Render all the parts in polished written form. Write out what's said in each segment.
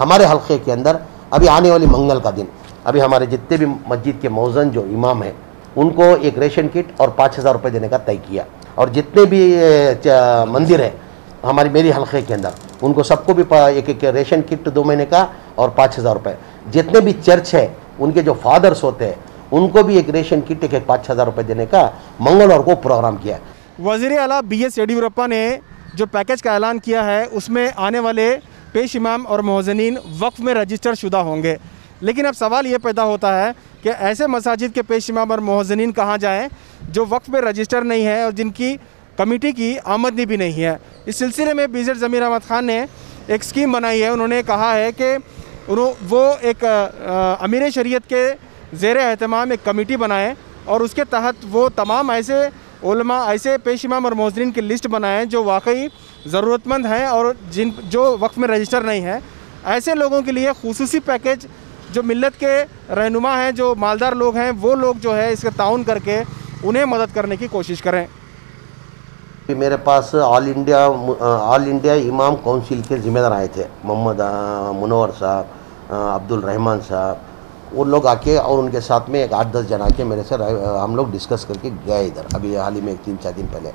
हमारे हल्के के अंदर अभी आने वाली मंगल का दिन अभी हमारे जितने भी मस्जिद के मौज़न जो इमाम हैं उनको एक रेशन किट और 5,000 रुपये देने का तय किया। और जितने भी मंदिर है हमारी मेरी हल्के के अंदर उनको सबको भी एक रेशन किट 2 महीने का और 5,000 रुपये। जितने भी चर्च है उनके जो फादर्स होते हैं उनको भी एक रेशन किट एक 5,000 रुपये देने का मंगलवार को प्रोग्राम किया। वज़ीर आला BS येडियुरप्पा ने जो पैकेज का ऐलान किया है उसमें आने वाले पेश इमाम और मोहज़नीन वक्फ़ में रजिस्टर शुदा होंगे। लेकिन अब सवाल ये पैदा होता है कि ऐसे मसाजिद के पेश इमाम और मोहज़नीन कहाँ जाएँ जो वक्फ़ में रजिस्टर नहीं है और जिनकी कमेटी की आमदनी भी नहीं है। इस सिलसिले में BZ ज़मीर अहमद ख़ान ने एक स्कीम बनाई है। उन्होंने कहा है कि वो एक अमीर शरीयत के ज़ेर एहतमाम एक कमेटी बनाएँ और उसके तहत वो तमाम ऐसे उलमा ऐसे पेश इमाम और मोहज़नीन की लिस्ट बनाएं जो वाकई ज़रूरतमंद हैं और जो वक्फ़ में रजिस्टर नहीं है। ऐसे लोगों के लिए खुसूसी पैकेज जो मिल्लत के रहनुमा हैं जो मालदार लोग हैं वो लोग जो है इसका ताउन करके उन्हें मदद करने की कोशिश करें। मेरे पास ऑल इंडिया इमाम काउंसिल के ज़िम्मेदार आए थे, मोहम्मद मुनव्वर साहब, अब्दुल रहमान साहब, वो लोग आके और उनके साथ में एक 8-10 जन आके मेरे से हम लोग डिस्कस करके गए इधर अभी हाल ही में 3-4 दिन पहले।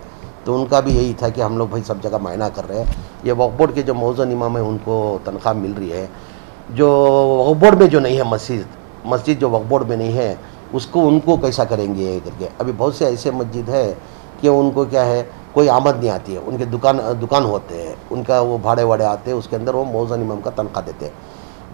तो उनका भी यही था कि हम लोग भाई सब जगह मायना कर रहे हैं, ये वक्फ बोर्ड के जो मौज़ून इमाम है उनको तनख्वाह मिल रही है, जो वक्फ बोर्ड में जो नहीं है मस्जिद जो वक्फ बोर्ड में नहीं है उसको उनको कैसा करेंगे करके। अभी बहुत से ऐसे मस्जिद है कि उनको क्या है कोई आमद नहीं आती है, उनके दुकान होते हैं, उनका वो भाड़े वाड़े आते हैं, उसके अंदर वो मौज़ून इमाम का तनख्वाह देते हैं।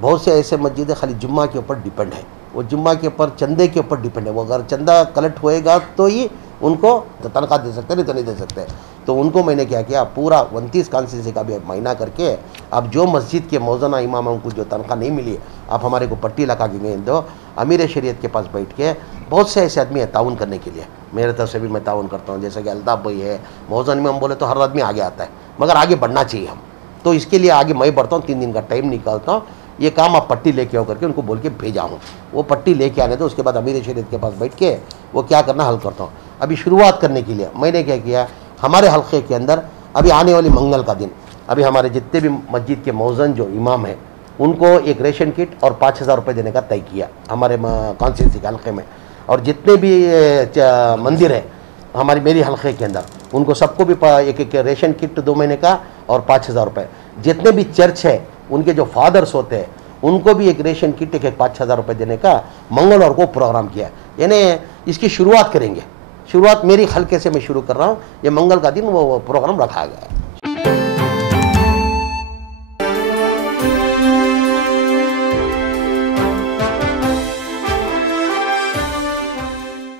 बहुत से ऐसे मस्जिद खाली जुम्मा के ऊपर डिपेंड है, वो जुम्मा के ऊपर चंदे के ऊपर डिपेंड है, वो अगर चंदा कलेक्ट होएगा तो ही उनको तनख्वाह दे सकते, नहीं तो नहीं दे सकते। तो उनको मैंने क्या किया पूरा 29 कॉन्स्टिट्यूंसी का भी महीना करके अब जो मस्जिद के मौज़ूना इमामों को जो तनख्वाह नहीं मिली आप हमारे को पट्टी लगा के दो, अमीर शरीयत के पास बैठ के बहुत से ऐसे आदमी है ताउन करने के लिए, मेरे तरफ से भी मैं ताउन करता हूँ। जैसे कि अल्ताफ़ भाई है, मौज़ून इमाम बोले तो हर आदमी आगे आता है, मगर आगे बढ़ना चाहिए हम, तो इसके लिए आगे मैं बढ़ता हूँ, 3 दिन का टाइम निकालता हूँ, ये काम आप पट्टी लेके आओ करके उनको बोल के भेजा हूँ। वो पट्टी लेके आने दो, उसके बाद अमीर शरीयत के पास बैठ के वो क्या करना हल करता हूँ। अभी शुरुआत करने के लिए मैंने क्या किया, हमारे हल्के के अंदर अभी आने वाली मंगल का दिन अभी हमारे जितने भी मस्जिद के मौज़ून जो इमाम हैं उनको एक रेशन किट और 5,000 रुपये देने का तय किया हमारे कॉन्स्टिट्यूंसी के हल्के में। और जितने भी मंदिर है हमारी मेरी हल्के के अंदर उनको सबको भी एक रेशन किट 2 महीने का और 5,000 रुपये। जितने भी चर्च है उनके जो फादर्स होते हैं उनको भी एक रेशन किट एक 5,000 रुपये देने का मंगलवार को प्रोग्राम किया। यानी इसकी शुरुआत करेंगे, शुरुआत मेरी हल्के से मैं शुरू कर रहा हूँ, ये मंगल का दिन वो प्रोग्राम रखा गया है।